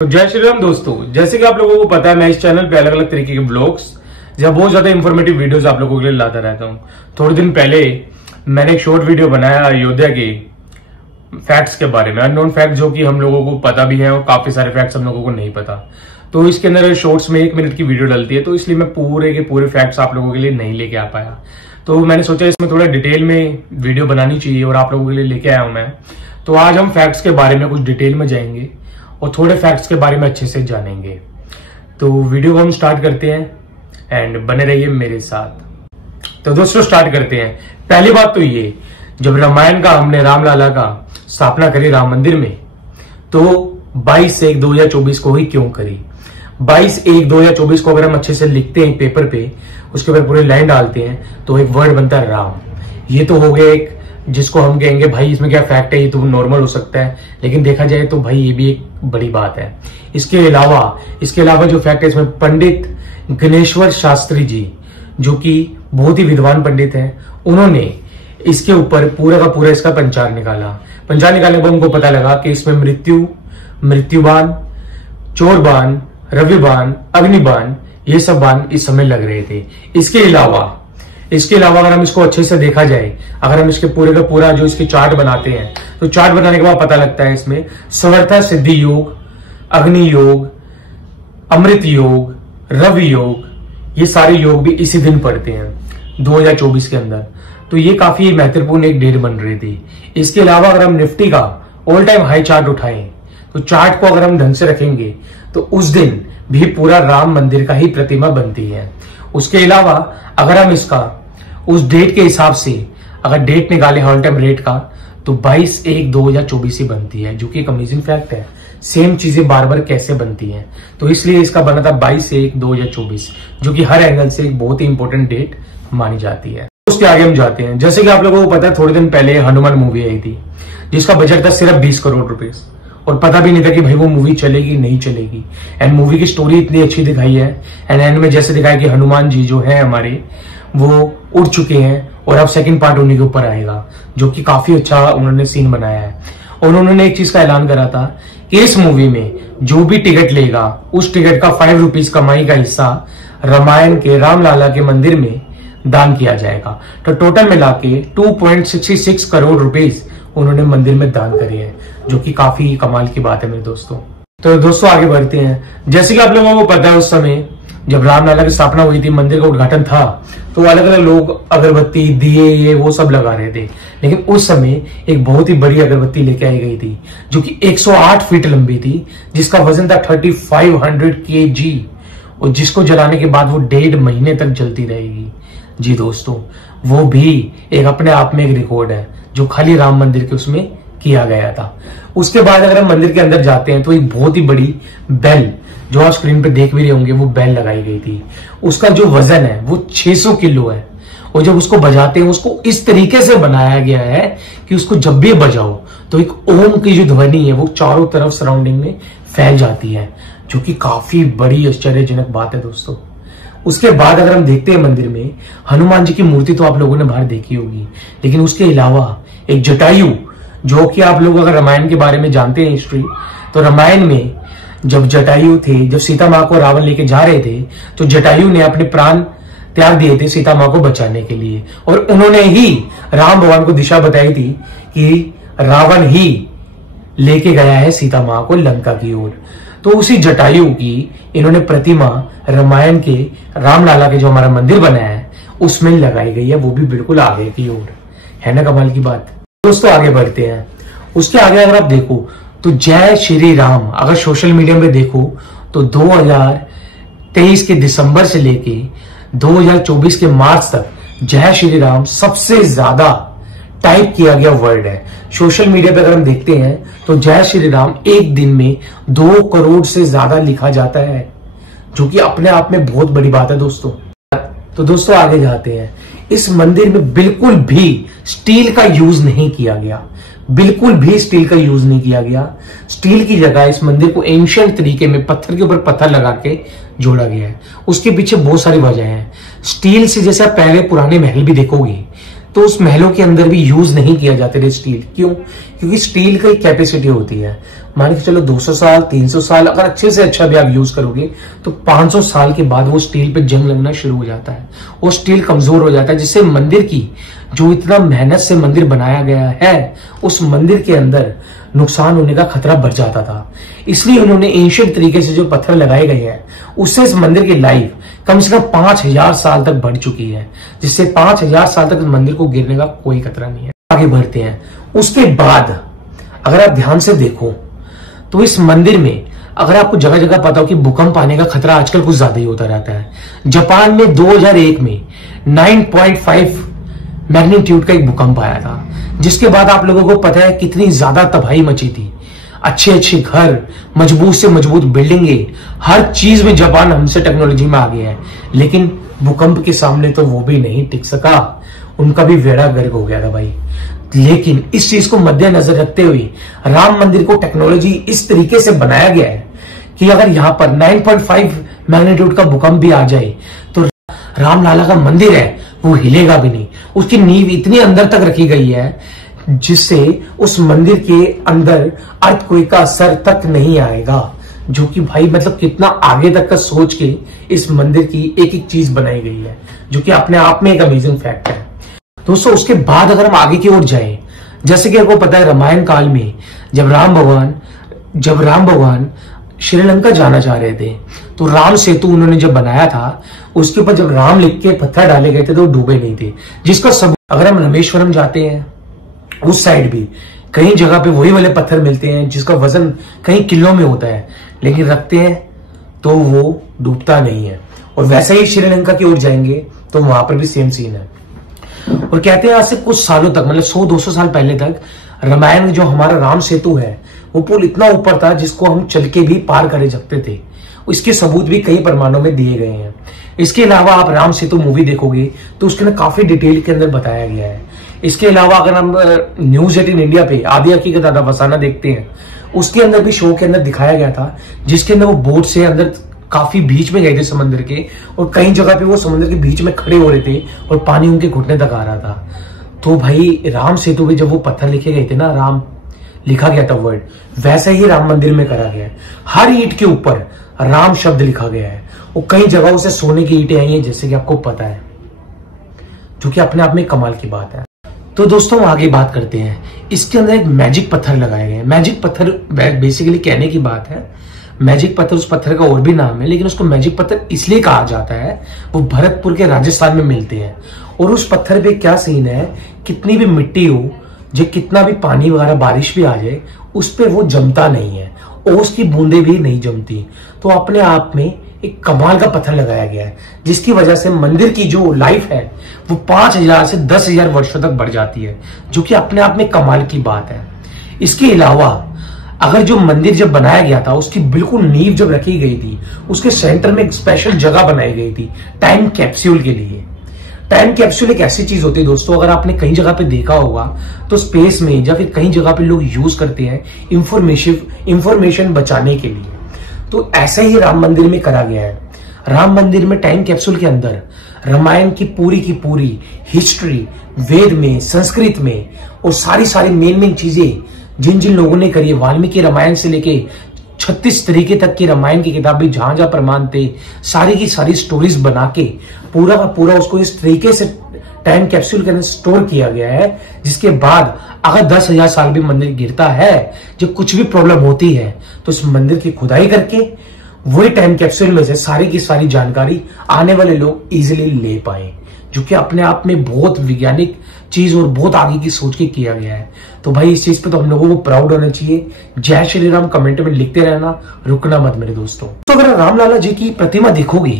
तो जय श्री राम दोस्तों, जैसे कि आप लोगों को पता है मैं इस चैनल पे अलग अलग तरीके के ब्लॉग्स या बहुत ज्यादा इंफॉर्मेटिव वीडियोस आप लोगों के लिए लाता रहता हूं। थोड़े दिन पहले मैंने एक शॉर्ट वीडियो बनाया अयोध्या के फैक्ट्स के बारे में, अननोन फैक्ट जो कि हम लोगों को पता भी है और काफी सारे फैक्ट्स हम लोगों को नहीं पता। तो इसके अंदर शॉर्ट्स में 1 मिनट की वीडियो डलती है, तो इसलिए मैं पूरे के पूरे फैक्ट्स आप लोगों के लिए नहीं लेके आ पाया। तो मैंने सोचा इसमें थोड़ा डिटेल में वीडियो बनानी चाहिए और आप लोगों के लिए लेके आया हूं मैं। तो आज हम फैक्ट्स के बारे में कुछ डिटेल में जाएंगे और थोड़े फैक्ट्स के बारे में अच्छे से जानेंगे। तो वीडियो को हम स्टार्ट करते हैं एंड बने रहिए मेरे साथ। तो दोस्तों स्टार्ट करते हैं। पहली बात तो ये, जब रामायण का हमने रामलला का स्थापना करी राम मंदिर में, तो 22/1/2024 को ही क्यों करी। 22/1/2024 को अगर हम अच्छे से लिखते हैं पेपर पे, उसके ऊपर पूरे लाइन डालते हैं तो एक वर्ड बनता है राम। ये तो हो गया एक, जिसको हम कहेंगे भाई इसमें क्या फैक्ट है, ये तो नॉर्मल हो सकता है, लेकिन देखा जाए तो भाई ये भी एक बड़ी बात है। इसके अलावा जो फैक्ट है, इसमें पंडित गणेश्वर शास्त्री जी जो कि बहुत ही विद्वान पंडित हैं, उन्होंने इसके ऊपर पूरा का पूरा इसका पंचांग निकाला। पंचांग निकालने पर उनको पता लगा कि इसमें मृत्युबान, चोरबान, रविबान, अग्निबान, ये सब बाण इस समय लग रहे थे। इसके अलावा अगर हम इसको अच्छे से देखा जाए, अगर हम इसके पूरे का पूरा जो इसके चार्ट बनाते हैं, तो चार्ट बनाने के बाद पता लगता है इसमें समर्था सिद्धि योग, अग्नि योग, अमृत योग, रवि योग, ये सारे योग भी इसी दिन पड़ते हैं 2024 के अंदर। तो ये काफी महत्वपूर्ण एक डेट बन रही थी। इसके अलावा अगर हम निफ्टी का ऑल टाइम हाई चार्ट उठाएं, तो चार्ट को अगर हम ढंग से रखेंगे तो उस दिन भी पूरा राम मंदिर का ही प्रतिमा बनती है। उसके अलावा अगर हम इसका उस डेट के हिसाब से अगर डेट निकाले ऑल टाइम रेट का, तो 22/1/2024 ही बनती है, जो कि एक अमेजिंग फैक्ट है। सेम चीजें बार बार कैसे बनती हैं, तो इसलिए इसका बना था 22/1/2024, जो कि हर एंगल से एक बहुत ही इंपॉर्टेंट डेट मानी जाती है। उसके आगे हम जाते हैं। जैसे कि आप लोगों को पता है, थोड़े दिन पहले हनुमान मूवी आई थी, जिसका बजट था सिर्फ 20 करोड़ रुपए, और पता भी नहीं था कि भाई वो मूवी चलेगी नहीं चलेगी। एंड मूवी की स्टोरी इतनी अच्छी दिखाई है, एंड एंड में जैसे दिखाया कि हनुमान जी जो है हमारे, वो उड़ चुके हैं और अब सेकंड पार्ट उन्हीं के ऊपर आएगा, जो कि काफी अच्छा उन्होंने सीन बनाया है। और उन्होंने एक चीज का ऐलान करा था कि इस मूवी में जो भी टिकट लेगा, उस टिकट का 5 रुपीज कमाई का हिस्सा रामायण के रामलला के मंदिर में दान किया जाएगा। तो टोटल मिला के 2.66 करोड़ रुपीज उन्होंने मंदिर में दान करे हैं, जो कि काफी कमाल की बात है मेरे दोस्तों। तो दोस्तों आगे बढ़ते हैं। जैसे कि आप लोगों को पता है, उस समय जब रामलला की स्थापना हुई थी, मंदिर का उद्घाटन था, तो अलग अलग लोग अगरबत्ती, दिए, ये वो सब लगा रहे थे। लेकिन उस समय एक बहुत ही बड़ी अगरबत्ती लेके आई गई थी, जो कि 108 फीट लंबी थी, जिसका वजन था 3500 kg, और जिसको जलाने के बाद वो 1.5 महीने तक जलती रहेगी। जी दोस्तों, वो भी एक अपने आप में एक रिकॉर्ड है, जो खाली राम मंदिर के उसमें किया गया था। उसके बाद अगर हम मंदिर के अंदर जाते हैं, तो एक बहुत ही बड़ी बेल, जो आप स्क्रीन पे देख भी रहे होंगे, वो बेल लगाई गई थी। उसका जो वजन है वो 600 किलो है, और जब उसको बजाते हैं, उसको इस तरीके से बनाया गया है कि उसको जब भी बजाओ तो एक ओम की जो ध्वनि है वो चारों तरफ सराउंडिंग में फैल जाती है, जो कि काफी बड़ी आश्चर्यजनक बात है दोस्तों। उसके बाद अगर हम देखते हैं मंदिर में, हनुमान जी की मूर्ति तो आप लोगों ने बाहर देखी होगी, लेकिन उसके अलावा एक जटायु, जो कि आप लोग अगर रामायण के बारे में जानते हैं हिस्ट्री, तो रामायण में जब जटायु थे, जब सीता माँ को रावण लेके जा रहे थे, तो जटायु ने अपने प्राण त्याग दिए थे सीता माँ को बचाने के लिए, और उन्होंने ही राम भगवान को दिशा बताई थी कि रावण ही लेके गया है सीता माँ को लंका की ओर। तो उसी जटायु की इन्होंने प्रतिमा रामायण के रामलला के जो हमारा मंदिर बना है उसमें लगाई गई है, वो भी बिल्कुल आगे की ओर। है ना कमाल की बात। दोस्तों आगे बढ़ते हैं। उसके आगे अगर आप देखो, तो जय श्री राम अगर सोशल मीडिया में देखो, तो 2023 के दिसंबर से लेके 2024 के मार्च तक जय श्री राम सबसे ज्यादा टाइप किया गया वर्ड है सोशल मीडिया पे। अगर हम देखते हैं तो जय श्री राम एक दिन में 2 करोड़ से ज्यादा लिखा जाता है, जो कि अपने आप में बहुत बड़ी बात है दोस्तों। तो दोस्तों आगे जाते हैं। इस मंदिर में बिल्कुल भी स्टील का यूज नहीं किया गया, बिल्कुल भी स्टील का यूज नहीं किया गया। स्टील की जगह इस मंदिर को एंशिएंट तरीके में पत्थर के ऊपर पत्थर लगा के जोड़ा गया है। उसके पीछे बहुत सारी वजह है। स्टील से जैसे आप पहले पुराने महल भी देखोगे, तो उस महलों के अंदर भी यूज नहीं किया जाता था स्टील। क्यों? क्योंकि स्टील की कैपेसिटी होती है, मान के चलो 200 साल 300 साल अगर अच्छे से अच्छा भी आप यूज करोगे तो 500 साल के बाद वो स्टील पे जंग लगना शुरू हो जाता है, वो स्टील कमजोर हो जाता है, जिससे मंदिर की जो इतना मेहनत से मंदिर बनाया गया है उस मंदिर के अंदर नुकसान होने का खतरा बढ़ जाता था। इसलिए उन्होंने एंशिएंट तरीके से जो पत्थर लगाए गए हैं उससे इस मंदिर की लाइफ कम से कम 5000 साल तक बढ़ चुकी है, जिससे 5000 साल तक इस मंदिर को गिरने का कोई खतरा नहीं है। आगे बढ़ते हैं। उसके बाद अगर आप ध्यान से देखो तो इस मंदिर में अगर आपको जगह जगह पता हो कि भूकंप आने का खतरा आजकल कुछ ज्यादा ही होता रहता है। जापान में 2001 में 9.5 मैग्नीट्यूड का एक भूकंप आया था, जिसके बाद आप लोगों को पता है कितनी ज्यादा तबाही मची थी। अच्छे अच्छे घर, मजबूत से मजबूत बिल्डिंगे, हर चीज में जापान हमसे टेक्नोलॉजी में आगे है, लेकिन भूकंप के सामने तो वो भी नहीं टिक सका, उनका भी बेड़ा गर्क हो गया था भाई। लेकिन इस चीज को मद्देनजर रखते हुए राम मंदिर को टेक्नोलॉजी इस तरीके से बनाया गया है कि अगर यहाँ पर 9.5 मैग्नीट्यूड का भूकंप भी आ जाए तो रामलाला का मंदिर है वो हिलेगा भी नहीं। उसकी नींव इतनी अंदर तक रखी गई है जिससे उस मंदिर के अंदर अर्थक्वेक का असर तक नहीं आएगा, जो कि भाई मतलब कितना आगे तक का सोच के इस मंदिर की एक एक चीज बनाई गई है, जो कि अपने आप में एक अमेजिंग फैक्ट है दोस्तों। उसके बाद अगर हम आगे की ओर जाएं, जैसे कि आपको पता है रामायण काल में जब राम भगवान श्रीलंका जाना चाह रहे थे तो राम सेतु उन्होंने जब बनाया था उसके ऊपर जब राम लिख के पत्थर डाले गए थे तो डूबे नहीं थे, जिसका सब अगर हम रामेश्वरम जाते हैं उस साइड भी कई जगह पे वही वाले पत्थर मिलते हैं जिसका वजन कई किलो में होता है, लेकिन रखते हैं तो वो डूबता नहीं है। और वैसे ही श्रीलंका की ओर जाएंगे तो वहां पर भी सेम सीन है। और कहते हैं आज से कुछ सालों तक मतलब 100-200 साल पहले तक रामायण में जो हमारा राम सेतु है वो पुल इतना ऊपर था जिसको हम चल के भी पार कर सकते थे। इसके सबूत भी कई प्रमाणों में दिए गए हैं। इसके अलावा आप राम सेतु मूवी देखोगे तो उसके अंदर काफी डिटेल के अंदर बताया गया है। इसके अलावा अगर हम न्यूज़ 18 इंडिया पे आदि हकीकत आधा फसाना देखते हैं, उसके अंदर भी शो के अंदर दिखाया गया था, जिसके अंदर वो बोट से अंदर काफी बीच में गए थे समंदर के, और कई जगह पे वो समंदर के बीच में खड़े हो रहे थे और पानी उनके घुटने तक आ रहा था। तो भाई राम सेतु पे जब वो पत्थर लिखे गए थे ना, राम लिखा गया था वर्ड, वैसा ही राम मंदिर में करा गया है। हर ईंट के ऊपर राम शब्द लिखा गया है। और कई जगहों से सोने की ईंटें आई हैं जैसे कि आपको पता है, जो कि अपने आप में कमाल की बात है। तो दोस्तों आगे बात करते हैं। इसके अंदर एक मैजिक पत्थर लगाए गए। मैजिक पत्थर बेसिकली कहने की बात है, मैजिक पत्थर उस पत्थर का और भी नाम है, लेकिन उसको मैजिक पत्थर इसलिए कहा जाता है वो भरतपुर के राजस्थान में मिलते हैं। और उस पत्थर पे क्या सीन है, कितनी भी मिट्टी हो, जो कितना भी पानी वगैरह बारिश भी आ जाए, उस पे वो जमता नहीं है और उसकी बूंदे भी नहीं जमती। तो अपने आप में एक कमाल का पत्थर लगाया गया है, जिसकी वजह से मंदिर की जो लाइफ है वो 5000 से 10,000 वर्षों तक बढ़ जाती है, जो कि अपने आप में कमाल की बात है। इसके अलावा अगर जो मंदिर जब बनाया गया था उसकी बिल्कुल नींव जब रखी गई थी, उसके सेंटर में एक स्पेशल जगह बनाई गई थी टाइम कैप्सूल के लिए। टाइम कैप्सूल एक ऐसी चीज होती है दोस्तों, अगर आपने कई जगह पे देखा होगा तो स्पेस में या फिर कई जगह पे लोग यूज करते हैं इंफॉर्मेशन बचाने के लिए। तो ऐसा ही राम मंदिर में करा गया है। राम मंदिर में टाइम कैप्सूल के अंदर रामायण की पूरी हिस्ट्री वेद में, संस्कृत में, और सारी मेन चीजें जिन जिन लोगों ने करी है, वाल्मीकि रामायण से लेके 36 तरीके तक की रामायण की किताब भी जहां जहां प्रमाण थे, सारी की सारी स्टोरीज बना के पूरा का पूरा उसको इस तरीके से टाइम कैप्सूल के अंदर स्टोर किया गया है, जिसके बाद अगर 10,000 साल भी मंदिर गिरता है, जब कुछ भी प्रॉब्लम होती है तो इस मंदिर की खुदाई करके वही टाइम कैप्सूल में से सारी की सारी जानकारी आने वाले लोग इजिली ले पाए, जो कि अपने आप में बहुत वैज्ञानिक चीज और बहुत आगे की सोच के किया गया है। तो भाई इस चीज पे तो हम लोगों को प्राउड होना चाहिए। जय श्री राम कमेंट में लिखते रहना, रुकना मत मेरे दोस्तों। तो अगर रामलाला जी की प्रतिमा देखोगे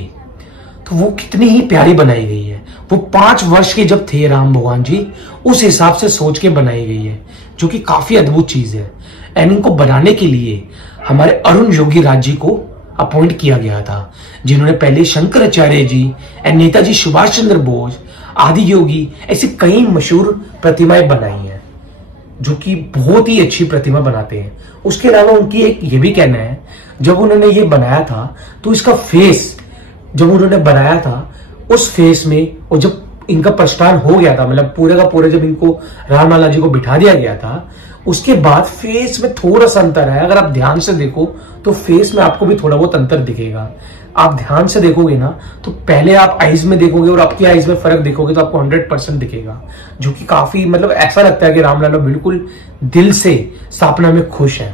तो वो कितनी ही प्यारी बनाई गई है। वो 5 वर्ष के जब थे राम भगवान जी, उस हिसाब से सोच के बनाई गई है, जो कि काफी अद्भुत चीज है। एंड इनको बनाने के लिए हमारे अरुण योगी राज जी को अपॉइंट किया गया था, जिन्होंने पहले शंकराचार्य जी एंड नेताजी सुभाष चंद्र बोस, आदि योगी, ऐसी कई मशहूर प्रतिमाएं बनाई हैं, जो कि बहुत ही अच्छी प्रतिमा बनाते हैं। उसके अलावा उनकी एक ये भी कहना है, जब उन्होंने ये बनाया था तो इसका फेस जब उन्होंने बनाया था उस फेस में, और जब इनका प्रस्थान हो गया था, मतलब पूरे का पूरे जब इनको राम लाला जी को बिठा दिया गया था, उसके बाद फेस में थोड़ा सा अंतर है। अगर आप ध्यान से देखो तो फेस में आपको भी थोड़ा बहुत अंतर दिखेगा। आप ध्यान से देखोगे ना तो पहले आप आईज में देखोगे और आपकी आईज में फर्क देखोगे तो आपको 100% दिखेगा, जो कि काफी मतलब ऐसा लगता है कि रामलाला बिल्कुल दिल से स्थापना में खुश है।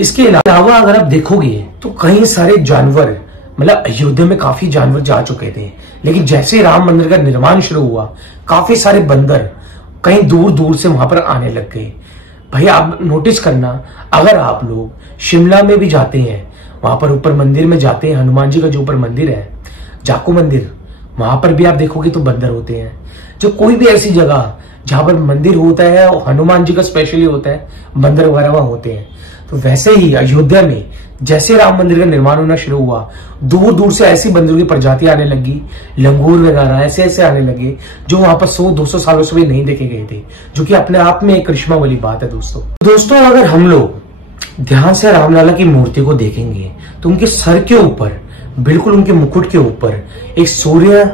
इसके अलावा अगर आप देखोगे तो कई सारे जानवर, मतलब अयोध्या में काफी जानवर जा चुके थे, लेकिन जैसे राम मंदिर का निर्माण शुरू हुआ काफी सारे बंदर कहीं दूर दूर से वहां पर आने लग गए। भाई आप नोटिस करना, अगर आप लोग शिमला में भी जाते हैं, वहां पर ऊपर मंदिर में जाते हैं, हनुमान जी का जो ऊपर मंदिर है जाको मंदिर, वहां पर भी आप देखोगे तो बंदर होते हैं। जो कोई भी ऐसी जगह जहां पर मंदिर होता है और हनुमान जी का स्पेशली होता है, बंदर वगैरह वहां होते हैं। तो वैसे ही अयोध्या में जैसे राम मंदिर का निर्माण होना शुरू हुआ, दूर दूर से ऐसी बंदरों की प्रजातियां आने लगी, लंगूर वगैरह ऐसे ऐसे आने लगे जो वहां पर 100-200 सालों से भी नहीं देखे गए थे, जो कि अपने आप में एक करिश्मा वाली बात है। दोस्तों अगर हम लोग ध्यान से रामलाला की मूर्ति को देखेंगे तो उनके सर के ऊपर, बिल्कुल उनके मुकुट के ऊपर एक सूर्य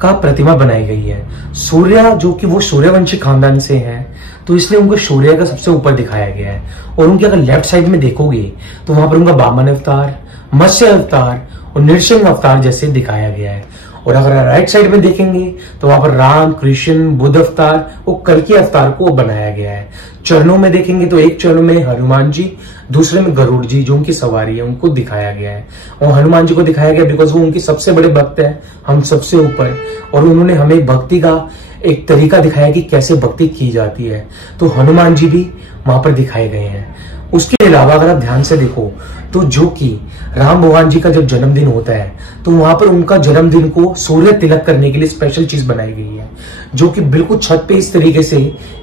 का प्रतिमा बनाई गई है। सूर्य जो कि वो सूर्यवंशी खानदान से है, तो इसलिए उनको सूर्य का सबसे ऊपर दिखाया गया है। और उनके अगर लेफ्ट साइड में देखोगे तो वहां पर उनका वामन अवतार, मत्स्य अवतार और नृसिंह अवतार जैसे दिखाया गया है। और अगर राइट साइड में देखेंगे तो वहां पर राम, कृष्ण, बुद्ध अवतार और कल्कि अवतार को बनाया गया है। चरणों में देखेंगे तो एक चरण में हनुमान जी, दूसरे में गरुड़ जी जो उनकी सवारी है उनको दिखाया गया है। और हनुमान जी को दिखाया गया बिकॉज वो उनके सबसे बड़े भक्त है, हम सबसे ऊपर, और उन्होंने हमें भक्ति का एक तरीका दिखाया कि कैसे भक्ति की जाती है, तो हनुमान जी भी वहां पर दिखाए गए हैं। उसके अलावा अगर आप ध्यान से देखो तो जो कि राम भगवान जी का जब जन्मदिन होता है तो वहां पर उनका जन्मदिन को सूर्य तिलक करने के लिए स्पेशल चीज बनाई गई है, जो कि बिल्कुल छत पे इस तरीके से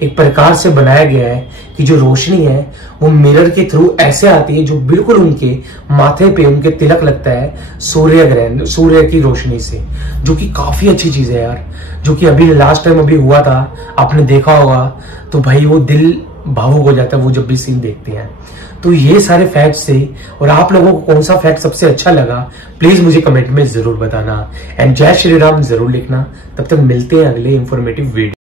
एक प्रकार से बनाया गया है कि जो रोशनी है वो मिरर के थ्रू ऐसे आती है, जो बिल्कुल उनके माथे पे उनके तिलक लगता है सूर्य ग्रहण, सूर्य की रोशनी से, जो कि काफी अच्छी चीज है यार। जो कि अभी लास्ट टाइम अभी हुआ था, आपने देखा होगा, तो भाई वो दिल भावुक हो जाता है वो जब भी सीन देखते हैं। तो ये सारे फैक्ट्स थे, और आप लोगों को कौन सा फैक्ट सबसे अच्छा लगा प्लीज मुझे कमेंट में जरूर बताना, एंड जय श्री राम जरूर लिखना। तब तक मिलते हैं अगले इंफॉर्मेटिव वीडियो।